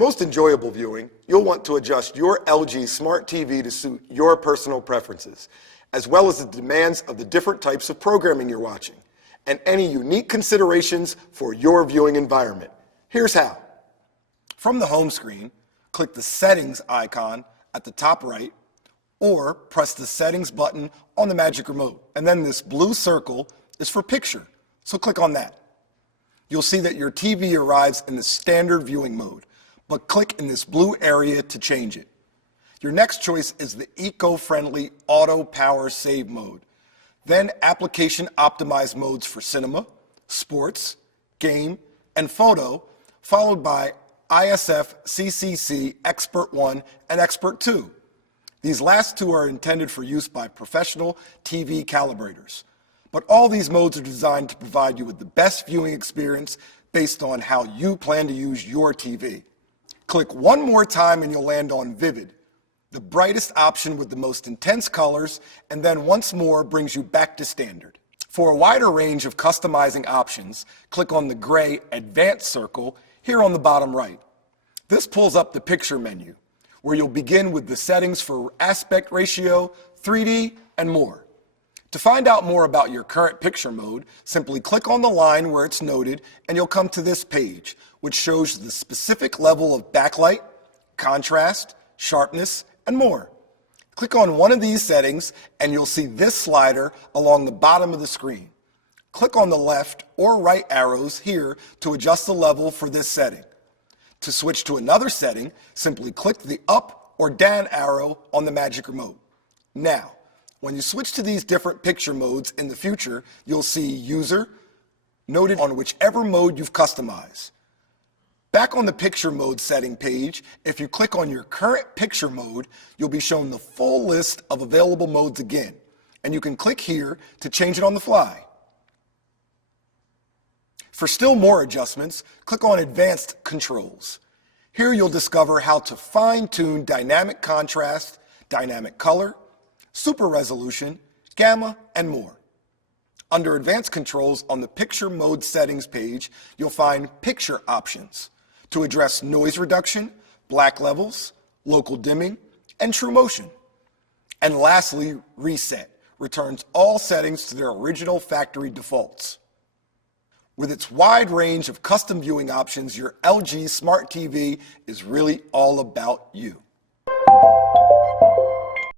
most enjoyable viewing, you'll want to adjust your LG Smart TV to suit your personal preferences, as well as the demands of the different types of programming you're watching, and any unique considerations for your viewing environment. Here's how. From the home screen, click the Settings icon at the top right, or press the Settings button on the Magic Remote. And then this blue circle is for Picture, so click on that. You'll see that your TV arrives in the standard viewing mode, but click in this blue area to change it. Your next choice is the eco-friendly Auto Power Save mode. Then application optimized modes for cinema, sports, game, and photo, followed by ISF CCC Expert 1 and Expert 2. These last two are intended for use by professional TV calibrators. But all these modes are designed to provide you with the best viewing experience based on how you plan to use your TV. Click one more time and you'll land on Vivid, the brightest option with the most intense colors, and then once more brings you back to standard. For a wider range of customizing options, click on the gray Advanced circle here on the bottom right. This pulls up the picture menu, where you'll begin with the settings for aspect ratio, 3D, and more. To find out more about your current picture mode, simply click on the line where it's noted and you'll come to this page, which shows the specific level of backlight, contrast, sharpness, and more. Click on one of these settings and you'll see this slider along the bottom of the screen. Click on the left or right arrows here to adjust the level for this setting. To switch to another setting, simply click the up or down arrow on the Magic Remote. Now, when you switch to these different picture modes in the future, you'll see User noted on whichever mode you've customized. Back on the picture mode setting page, if you click on your current picture mode, you'll be shown the full list of available modes again, and you can click here to change it on the fly. For still more adjustments, click on Advanced Controls. Here you'll discover how to fine-tune dynamic contrast, dynamic color, super resolution, gamma, and more. Under Advanced Controls on the Picture Mode Settings page, you'll find Picture Options to address noise reduction, black levels, local dimming, and true motion. And lastly, Reset returns all settings to their original factory defaults. With its wide range of custom viewing options, your LG Smart TV is really all about you.